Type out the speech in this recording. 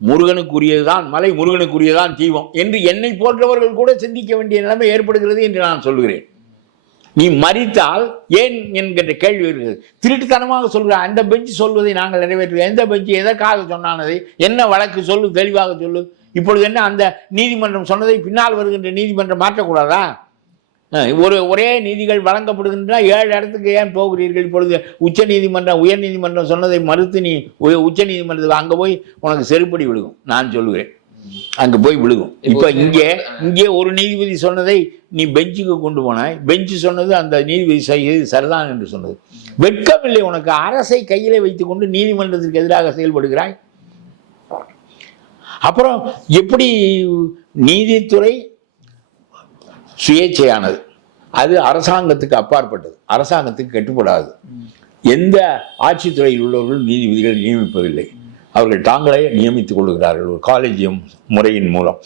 முருகனுக்குரியதுதான் மலை முருகனுக்குரியதுதான் தீபம் என்று என்னை போன்றவர்கள் கூட சிந்திக்க வேண்டிய நிலைமை ஏற்படுகிறது என்று நான் சொல்கிறேன். நீ மறித்தால் ஏன் என்கின்ற கேள்வி இருக்குது திருட்டுத்தனமாக சொல்கிற அந்த பெஞ்சு சொல்வதை நாங்கள் நிறைவேற்றுவோம் எந்த பெஞ்சு எதற்காக சொன்னானதை என்ன வழக்கு சொல்லு தெளிவாக சொல்லு. இப்பொழுது என்ன அந்த நீதிமன்றம் சொன்னதை பின்னால் வருகின்ற நீதிமன்றம் மாற்றக்கூடாதா? ஒரு ஒரே நீதிகள் வழங்கப்படுகின்ற ஏழு இடத்துக்கு ஏன் போகிறீர்கள்? இப்பொழுது உச்ச நீதிமன்றம் உயர் நீதிமன்றம் சொன்னதை மறுத்து நீ உச்ச நீதிமன்றத்துக்கு அங்கே போய் உனக்கு செருப்படி விழுகும். நான் சொல்லுகிறேன். அங்கே போய் விழுகும். இப்போ இங்கே இங்கே ஒரு நீதிபதி சொன்னதை நீ பெஞ்சுக்கு கொண்டு போனாய். பெஞ்சு சொன்னது அந்த நீதிபதி செய்தது சரிதான் என்று சொன்னது. வெட்கமில்லை உனக்கு. அரசை கையிலே வைத்துக்கொண்டு நீதிமன்றத்திற்கு எதிராக செயல்படுகிறாய். அப்புறம் எப்படி நீதித்துறை சுயேட்சையானது. அது அரசாங்கத்துக்கு அப்பாற்பட்டது. அரசாங்கத்துக்கு கட்டுப்படாது. எந்த ஆட்சித்துறையில் உள்ளவர்கள் நீதிபதிகள் நியமிப்பதில்லை. அவர்கள் தாங்களே நியமித்துக் கொள்கிறார்கள். ஒரு காலேஜியம் முறையின் மூலம்.